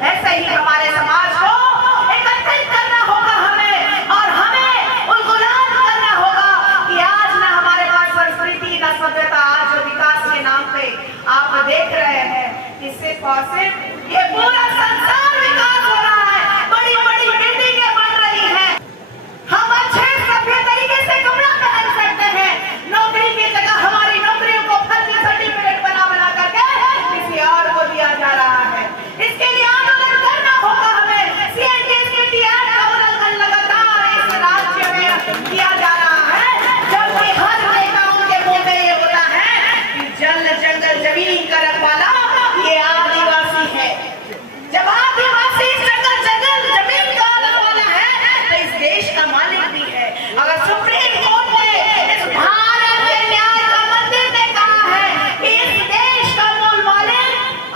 ऐसे ही हमारे समाज को एकत्रित करना होगा हमें, और हमें उनको याद करना होगा कि आज ना हमारे पास संस्कृति ना सभ्यता, आज जो विकास के नाम पे आप देख रहे हैं कि सिर्फ और सिर्फ ये पूरा संसार विकास हो रहा है, बड़ी बड़ी बिल्डिंगें बन रही हैं, हम अच्छे सभ्य तरीके से कपड़ा पहन सकते हैं, नौकरी की जगह हमारी नौकरियों को फर्जी सर्टिफिकेट बना बना करके किसी और को दिया जा रहा है। इसके लिए आंदोलन करना होगा हमें। सीएनटी एक्ट का उल्लंघन लगातार इस राज्य में किया जा रहा है, जबकि हर नेताओं के मुंह में ये होता है कि जल जंगल जमीन का रखवाला ये आदिवासी है। जब आदिवासी जंगल जमीन का रखवाला है तो इस देश का मालिक भी है। अगर सुप्रीम कोर्ट ने इस भारत के न्याय का मंदिर ने कहा है कि इस देश का मूल मालिक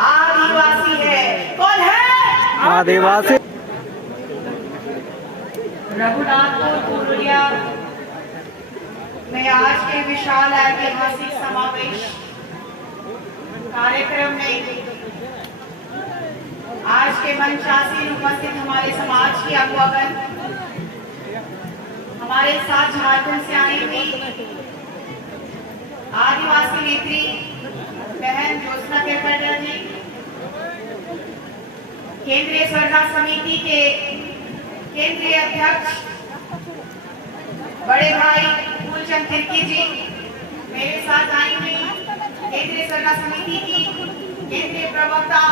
आदिवासी है, कौन है? आदिवासी। रघुनाथपुर पुरुलिया में आज के विशाल ऐतिहासिक समावेश कार्यक्रम में आज के मंचासीन उपस्थित हमारे समाज की अगुवागण, हमारे साथ झारखंड से आई हुई आदिवासी नेत्री बहन ज्योत्सना केरकट्टर जी, केंद्रीय सरकार समिति के केंद्रीय अध्यक्ष बड़े भाई फूलचंद तिर्की जी, मेरे साथ आई हुई केंद्रीय सरकार समिति की केंद्रीय प्रवक्ता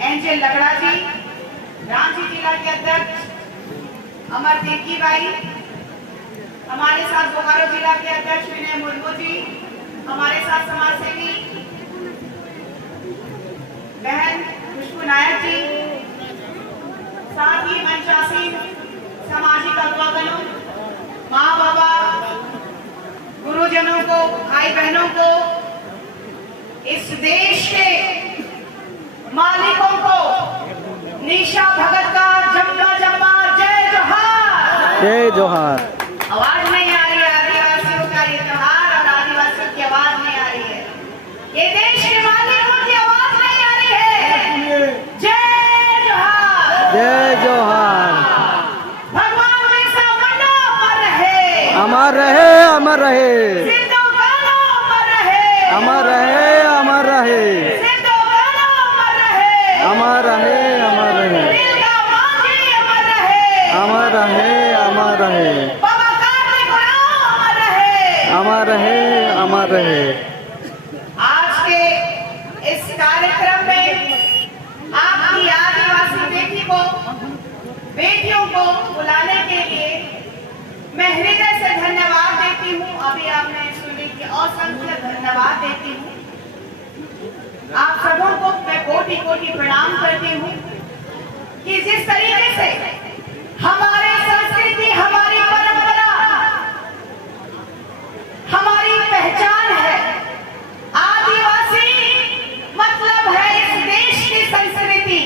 एंजल लगड़ा जी, रांची जिला के अध्यक्ष अमर तिर्की भाई, हमारे साथ बोकारो जिला के अध्यक्ष विनय मुर्मू जी, हमारे साथ समाज सेवी बहन खुशबू नायक जी, साथ ही मंचासीन सामाजिक अगुवागणों, माँ बाबा, गुरुजनों को, भाई बहनों को, इस देश के मालिकों को निशा भगत का जम्मा जम्मा जय जोहार। जय जोहार। आवाज नहीं आ रही है आदिवासियों का ये जोहार, और आदिवासियों की आवाज नहीं आ रही है, ये देश के मालिकों की आवाज नहीं आ रही है। जय जोहार। जय जोहार। भगवान बिरसा मुंडा अमर रहे, अमर रहे, अमर रहे, सिद्धू कान्हू अमर रहे, अमर रहे, अमर रहे, सिद्धू कान्हू अमर रहे, अमर रहे, अमर रहे, नीलगा मांझी अमर रहे, अमर रहे, अमर रहे, बाबा कार्तिक उरांव अमर रहे, अमर रहे, अमर रहे। आज के इस कार्यक्रम में आपकी आदिवासी बेटियों को बुलाने के लिए मैं हृदय से धन्यवाद देती हूँ। अभी आपने सुनी कि असंख्य धन्यवाद देती हूँ। आप सबों को मैं कोटि कोटि प्रणाम करती हूँ कि जिस तरीके से हमारी संस्कृति, हमारी परंपरा, हमारी पहचान है, आदिवासी मतलब है इस देश की संस्कृति।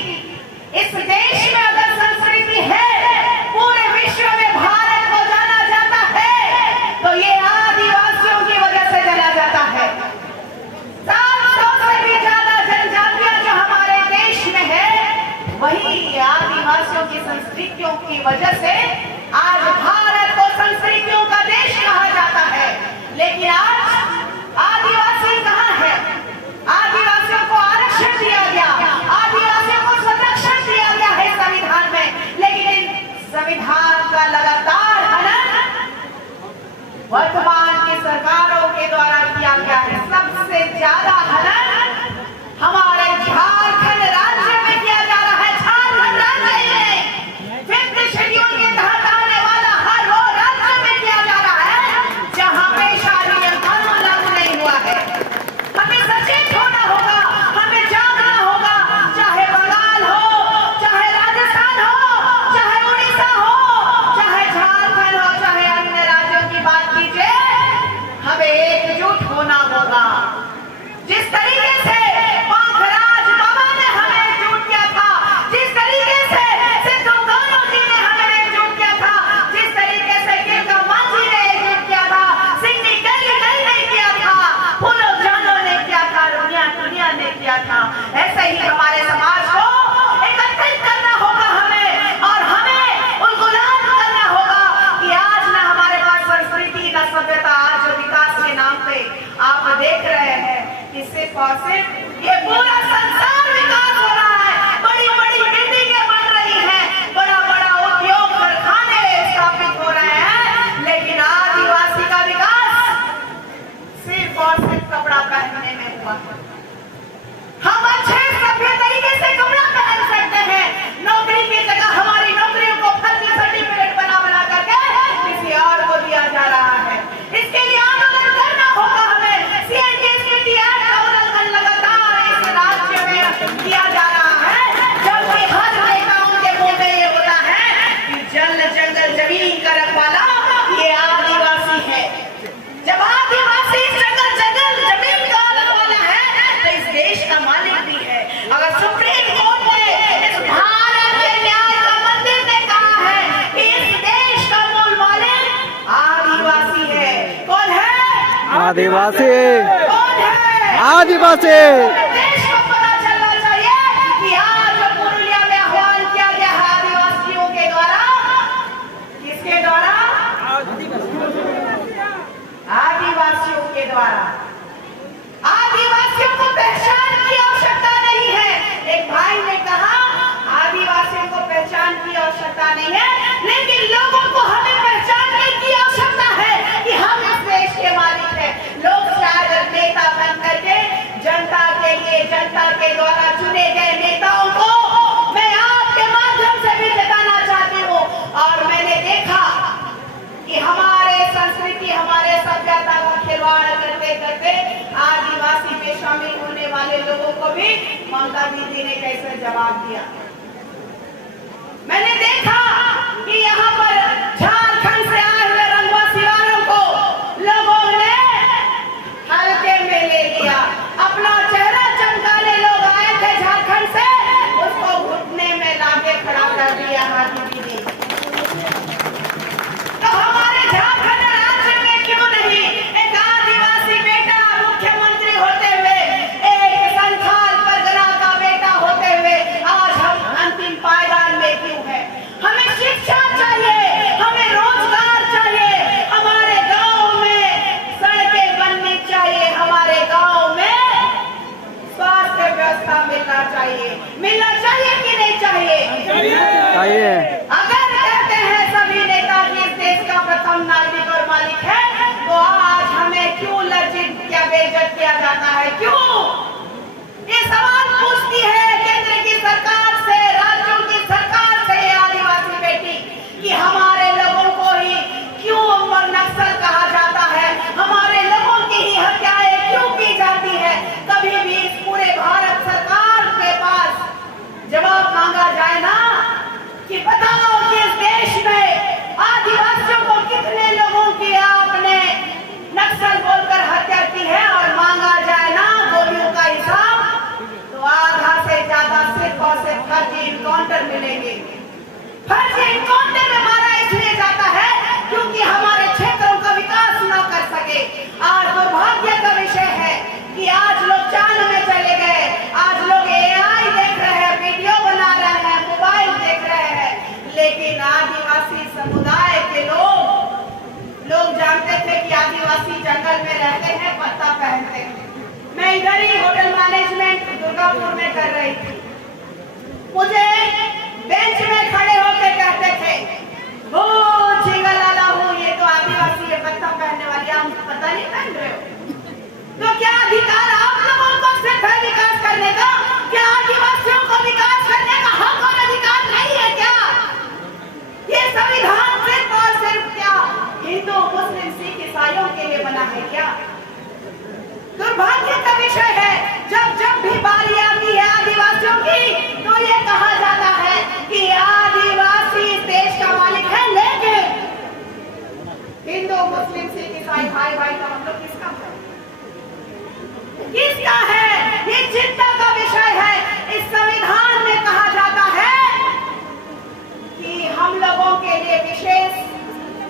इस देश में अगर संस्कृति है, पूरे विश्व में भारत को जाना जाता है, तो ये आदिवासियों की वजह से जाना जाता है। 700 से भी ज्यादा जनजातियां जो हमारे देश में है, वही आदिवासियों की संस्कृतियों की वजह से आज भारत को संस्कृतियों का देश कहा जाता है। लेकिन आज आदिवासी कहाँ है? आदिवासियों को आरक्षण दिया गया, आदिवासियों को संरक्षण दिया गया है संविधान में, लेकिन इन संविधान का लगातार हनन वर्तमान की सरकारों के द्वारा किया गया है। सबसे ज्यादा हनन हमारे झारखंड राज्य में किया जा रहा है। झारखंड राज्य में 5th शेड्यूल के तहत आने वाला हर वो राज्य में किया जा रहा है जहां पे शारीरिक कानून लागू नहीं हुआ है। हमें सचेत होना होगा, हमें जागना होगा, चाहे बंगाल हो, चाहे राजस्थान हो, चाहे उड़ीसा हो, चाहे झारखंड हो, चाहे अन्य राज्यों की बात कीजिए, हमें एकजुट होना होगा। जिस तरीके से पांखराज बाबा ने हमें एकजुट किया था, जिस तरीके से सिद्धू कान्हू जी ने हमें एकजुट किया था, जिस तरीके से नीलगा मांझी ने एकजुट किया था, सिंधी कैली ने किया था, फूलो जानो ने किया था, दुनिया ने किया था, ऐसे ही हमारे समाज को सिर्फ और सिर्फ ये पूरा संसार विकास हो रहा है, बड़ी बड़ी बिल्डिंगें बन रही हैं, बड़ा बड़ा उद्योग कारखाने स्थापित हो रहे हैं, लेकिन आदिवासी का विकास सिर्फ और सिर्फ कपड़ा पहनने में हुआ है। हम अच्छे सभ्य तरीके से कपड़ा पहन सकते हैं, नौकरी की जगह हमारी नौकरियों को फर्जी सर्टिफिकेट बना बना करके किसी और को दिया जा रहा है। इसके लिए आंदोलन करना होगा हमें। CNTS एक्ट का उल्लंघन लगातार इस राज्य में किया जा रहा है, जबकि हर नेताओं के मुंह में ये होता है कि जंगल जमीन का रखवाला ये आदिवासी है। जब आदिवासी जंगल जमीन का रखवाला है तो इस देश का मालिक भी है। अगर सुप्रीम कोर्ट ने इस भारत के न्याय का मंदिर ने कहा है कि इस देश का मूल मालिक आदिवासी है, कौन है? आदिवासी। कौन है? आदिवासी। देश को पता चलना चाहिए कि आज जो पुरुलिया में आह्वान किया गया है आदिवासियों के द्वारा, किसके द्वारा? आदिवासियों के द्वारा। आदिवासियों को पहचान की आवश्यकता नहीं है। एक भाई ने कहा आदिवासियों को पहचान की आवश्यकता नहीं है, लेकिन लोगों को हमें पहचानने की आवश्यकता है कि हम इस देश के मालिक हैं। लोग शायद नेता बन करके जनता के लिए, जनता के द्वारा चुने गए नेताओं को मैं आपके माध्यम से भी जिताना चाहती हूँ। और मैंने देखा कि हमारे संस्कृति, हमारे सभ्यता का खिलवाड़ करते करते आदिवासी में शामिल होने वाले लोगों को भी ममता दीदी ने कैसे जवाब दिया। मैंने देखा कि यहाँ पर झारखंड से आए हुए रंगवासी वालों को लोगों ने हल्के में ले लिया। अपना चेहरा चमकाने लोग आए थे झारखंड से, उसको घुटने में लाके खड़ा कर दिया दीदी ने। तो हमारे झारखंड राज्य में क्यों नहीं एक आदिवासी बेटा मुख्यमंत्री होते हुए, एक संथाल परगना का बेटा होते हुए आज हम अंतिम पायदान में क्यों है? हमें शिक्षा चाहिए, हमें रोजगार चाहिए, हमारे गांव में सड़कें बननी चाहिए, हमारे गांव में स्वास्थ्य व्यवस्था मिलना चाहिए कि नहीं चाहिए? चाहिए। अगर कहते हैं सभी नेता कि इस देश का प्रथम नागरिक और मालिक है, तो आज हमें क्यों लज्जित या बेइज्जत किया जाता है? क्यों? ये सवाल पूछती है केंद्र की सरकार से, राज्यों की सरकार से ये आदिवासी बेटी कि हमारे लोगों को ही क्यों नक्सल कहा जाता है, हमारे लोगों की ही हत्याएं क्यों की जाती है? कभी भी इस पूरे भारत सरकार के पास जवाब मांगा जाए ना कि बताओ कि इस देश में आदिवासियों को कितने लोगों की आपने नक्सल बोलकर हत्या की है, और मांगा जाए ना गोलियों का हिसाब, तो आधा से ज्यादा सिर्फ और सिर्फ फर्जी इनकाउंटर मिलेंगे। फर्जी इनकाउंटर में मारा इसलिए जाता है क्योंकि हमारे क्षेत्रों का विकास न कर सके। आज दुर्भाग्य का विषय है कि आज लोग चांद में चले गए, आज लोग AI देख रहे हैं, वीडियो बना रहे हैं, मोबाइल देख रहे हैं, लेकिन आदिवासी समुदाय के लोग जानते थे कि आदिवासी जंगल में रहते हैं, पत्ता पहनते हैं। मैं इधर ही होटल मैनेजमेंट दुर्गापुर में कर रही थी, मुझे बेंच में खड़े होकर कहते थे वो झिंगलाला हो, ये तो आदिवासी है, पत्ता पहनने वाली, आप पता नहीं पहन रहे हो? तो क्या अधिकार आप लोगों को सिर्फ है विकास करने का? क्या आदिवासियों को विकास करने का हक और अधिकार नहीं है क्या? ये संविधान सिर्फ और सिर्फ क्या हिंदू, मुस्लिम, सिख, ईसाइयों के लिए बना है क्या? दुर्भाग्य का विषय है जब भी बारी आती है आदिवासियों की, तो ये कहा जाता है कि आदिवासी देश का मालिक है, लेकिन हिंदू, मुस्लिम, सिख, ईसाई भाई भाई का मतलब किसका है? किसका है? ये चिंता का विषय है। इस संविधान में कहा जाता है कि हम लोगों के लिए विशेष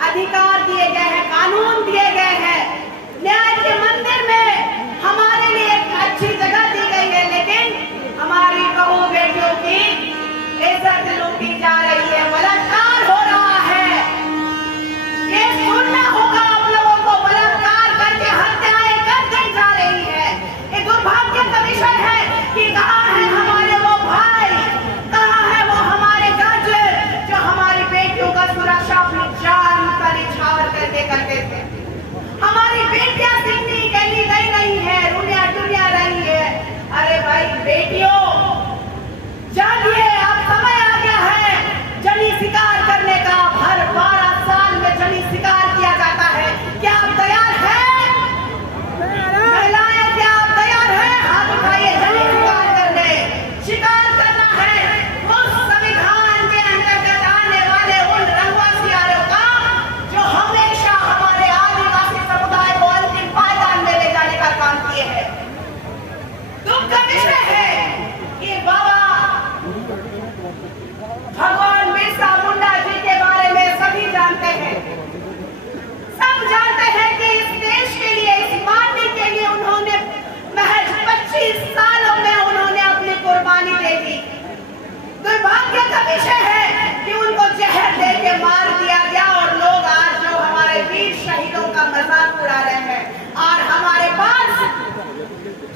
अधिकार दिए गए हैं, कानून दिए गए हैं। न्याय के मंदिर में हमारे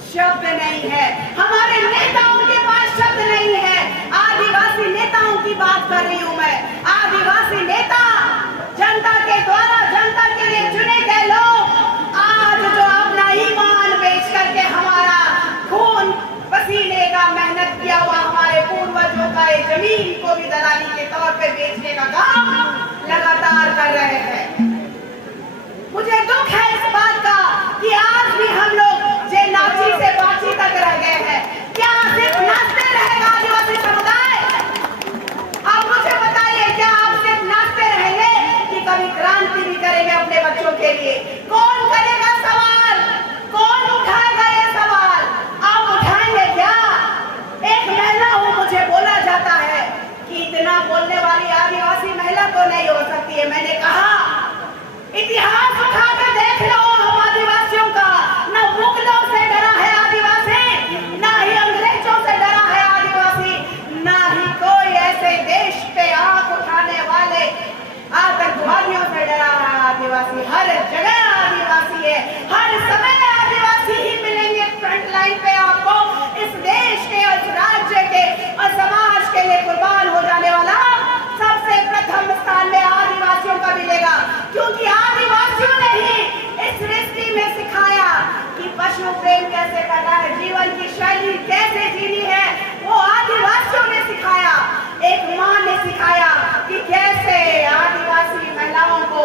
शब्द नहीं है, हमारे नेताओं के पास शब्द नहीं है। आदिवासी नेताओं की बात कर रही हूं मैं। आदिवासी नेता जनता के द्वारा, जनता के लिए चुने गए लोग, आज जो अपना ईमान बेच करके हमारा खून पसीने का मेहनत किया हुआ हमारे पूर्वजों का ये जमीन को भी दलाली के तौर पे बेचने का काम लगातार कर रहे हैं। मुझे दुख है इस बात का कि आज भी हम लोग जे नाची से बाची तक रह गए हैं। क्या सिर्फ नाचते रहेगा आदिवासी समुदाय? आप मुझे बताइए, क्या आप सिर्फ नाचते रहेंगे कि कभी क्रांति भी करेंगे अपने बच्चों के लिए? कौन करेगा सवाल? कौन उठाएगा ये सवाल? आप उठाएंगे क्या? एक महिला हूँ, मुझे बोला जाता है कि इतना बोलने वाली आदिवासी महिला तो नहीं हो सकती है। मैंने कहा इतिहास उठा के देख लो हम आदिवासियों का। न मुगलों से डरा है आदिवासी, न ही अंग्रेजों से डरा है आदिवासी, न ही कोई ऐसे देश पे आंख उठाने वाले आतंकवादियों से डरा है आदिवासी। हर जगह आदिवासी है, हर समय आदिवासी ही मिलेंगे फ्रंट लाइन पे आपको। इस देश के, इस राज्य के और समाज के लिए कुर्बान हो जाने वाला सबसे प्रथम स्थान में आदिवासियों का मिलेगा, क्योंकि आदिवासियों ने ही इस सृष्टि में सिखाया कि पशु प्रेम कैसे करना है, जीवन की शैली कैसे जीनी है, वो आदिवासियों ने सिखाया। एक माँ ने सिखाया कि कैसे आदिवासी महिलाओं को,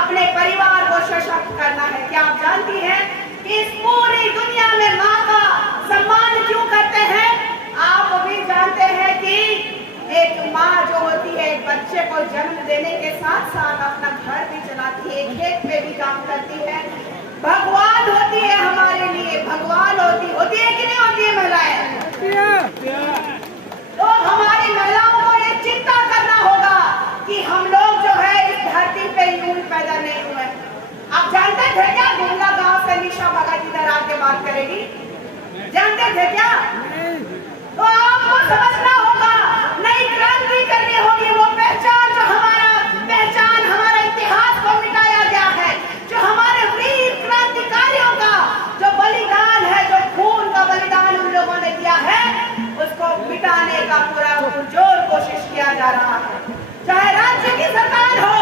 अपने परिवार को सशक्त करना है। क्या आप जानती हैं कि इस पूरी दुनिया में माँ का सम्मान क्यों करते हैं? आप भी जानते हैं कि एक माँ जो होती है, एक बच्चे को जन्म देने के साथ साथ अपना घर भी चलाती है, खेत में भी काम करती है, भगवान होती है हमारे लिए, भगवान होती है कि नहीं होती है महिलाएं? तो हमारी महिलाओं को ये चिंता करना होगा कि हम लोग जो है इस धरती पे यूं पैदा नहीं हुए। आप जानते थे क्या गुमला गांव से निशा भगत इधर आके बात करेगी? जानते थे क्या? तो आपको समझना होगा, नई क्रांति करनी होगी। वो पहचान जो हमारा इतिहास को मिटाया गया है, जो हमारे वीर क्रांतिकारियों का जो बलिदान है, जो खून का बलिदान उन लोगों ने दिया है, उसको मिटाने का पूरा पुरजोर कोशिश किया जा रहा है। चाहे राज्य की सरकार हो,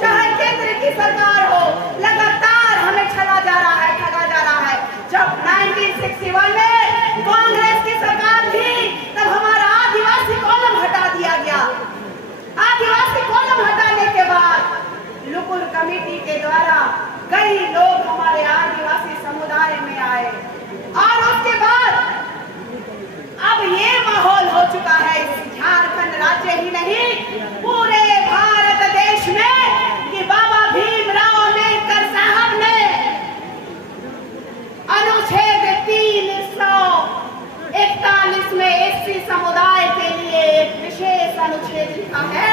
चाहे केंद्र की सरकार हो, लगातार हमें छला जा रहा है, ठगा जा रहा है। जब 1961 में कांग्रेस की सरकार थी, तब हमारा आदिवासी कॉलम हटा दिया गया। आदिवासी कॉलम हटाने के बाद लुकुर कमेटी के द्वारा कई लोग हमारे आदिवासी समुदाय में आए, और उसके बाद अब ये माहौल हो चुका है इस झारखंड राज्य ही नहीं, पूरे भारत देश में, कि बाबा भीमराव अम्बेडकर साहब ने अनुच्छेद 341 में एससी समुदाय के लिए एक विशेष अनुच्छेद लिखा है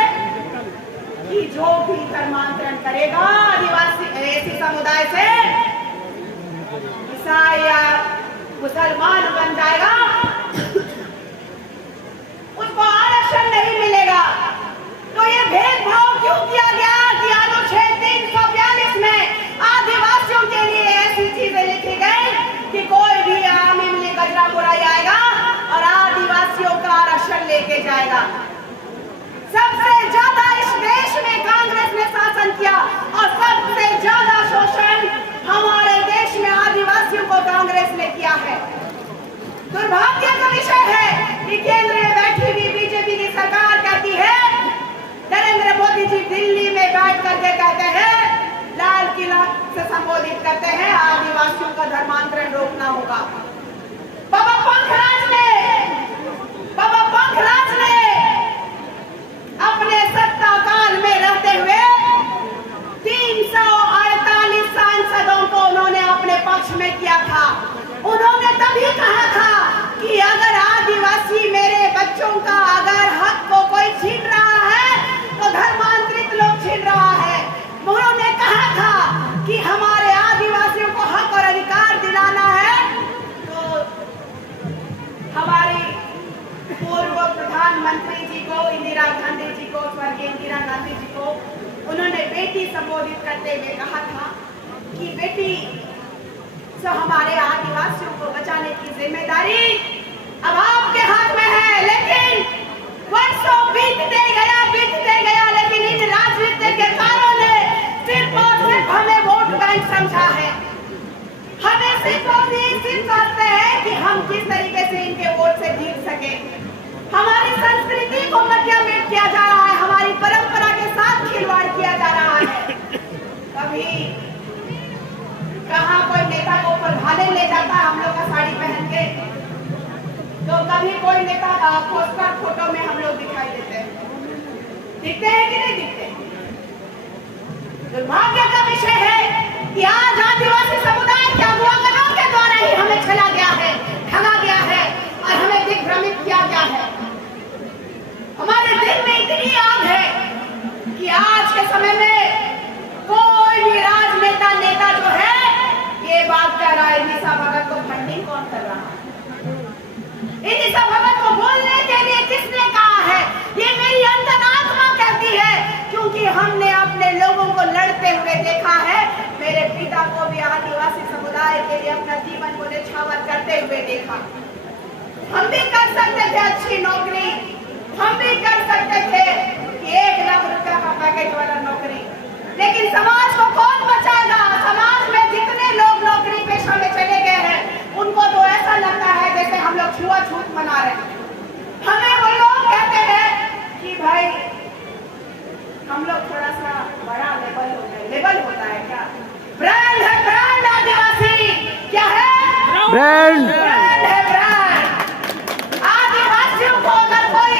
कि जो भी धर्मांतरण करेगा आदिवासी एससी समुदाय से, ईसाई या मुसलमान बन जाएगा, उसको आरक्षण नहीं मिलेगा। तो ये भेदभाव क्यों किया गया कि अनुच्छेद 342 में आदिवासियों के लिए ऐसी चीजें लिखी गई कि कोई भी आमी में गजरा बुराई आएगा और आदिवासियों का आरक्षण लेके जाएगा। सबसे ज्यादा इस देश में कांग्रेस ने शासन किया और सबसे ज्यादा शोषण हमारे देश में आदिवासियों को कांग्रेस ने किया है। दुर्भाग्य का विषय है कि केंद्र में बैठी हुई बीजेपी की सरकार कहती है, नरेंद्र मोदी जी दिल्ली में बैठ करके कहते हैं, लाल किला से संबोधित करते हैं, आदिवासियों का धर्मांतरण रोकना होगा। बाबा पंखराज ने अपने सत्ता काल में रहते हुए 348 सांसदों को उन्होंने अपने पक्ष में किया था। उन्होंने तभी कहा था कि अगर आदिवासी मेरे बच्चों का अगर हक को कोई छीन रहा है तो धर्मांतरित लोग छीन रहा है। उन्होंने कहा था कि हमारे आदिवासियों को हक और अधिकार दिलाना है, तो हमारी पूर्व प्रधानमंत्री जी को, इंदिरा गांधी जी को, स्वर्गीय इंदिरा गांधी जी को उन्होंने बेटी संबोधित करते हुए कहा था कि बेटी सो हमारे आदिवासियों को बचाने की जिम्मेदारी अब आपके हाथ में है। लेकिन वर्षों बीतते गया, लेकिन इन राजनीतिकारों ने सिर्फ और सिर्फ हमें वोट बैंक समझा है। हमें सिर्फ और सिर्फ चाहते हैं कि हम किस तरीके से इनके वोट से जीत सके। हमारी संस्कृति को मटियामेट किया जा रहा है, हमारी परंपरा के साथ खिलवाड़ किया जा रहा है। कभी कहाँ कोई नेता को ऊपर भाले ले जाता है हम लोग का साड़ी पहन के, तो कभी कोई नेता पोस्टर फोटो में हम लोग दिखाई देते हैं। दिखते हैं कि नहीं दिखते? दुर्भाग्य का विषय है कि आज आदिवासी समुदाय के अगुवाओं के द्वारा ही हमें छला गया है, ठगा गया है और हमें दिग्भ्रमित किया गया है। हमारे दिल में इतनी आग है कि आज के समय में कोई भी राजनेता नेता जो है ये बात कर रहा है निशा भगत को फंडिंग कौन कर रहा है। निशा भगत को बोलने के लिए किसने कहा है? ये मेरी अंतरात्मा कहती है, क्योंकि हमने अपने लोगों को लड़ते हुए देखा है। मेरे पिता को भी आदिवासी समुदाय के लिए अपना जीवन को न्यौछावर करते हुए देखा। हम भी कर सकते थे अच्छी नौकरी, हम भी कर सकते थे 1 लाख रुपया का पैकेज वाला नौकरी, लेकिन समाज को कौन बचाएगा? समाज में जितने लोग नौकरी पेशा में चले गए हैं उनको तो ऐसा लगता है जैसे हम लोग छुआछूत मना रहे हैं। हमें वो लोग कहते हैं कि भाई हम लोग थोड़ा सा बड़ा लेवल होता है क्या? ब्रांड है, ब्रांड आदिवासी क्या है? ब्रांड है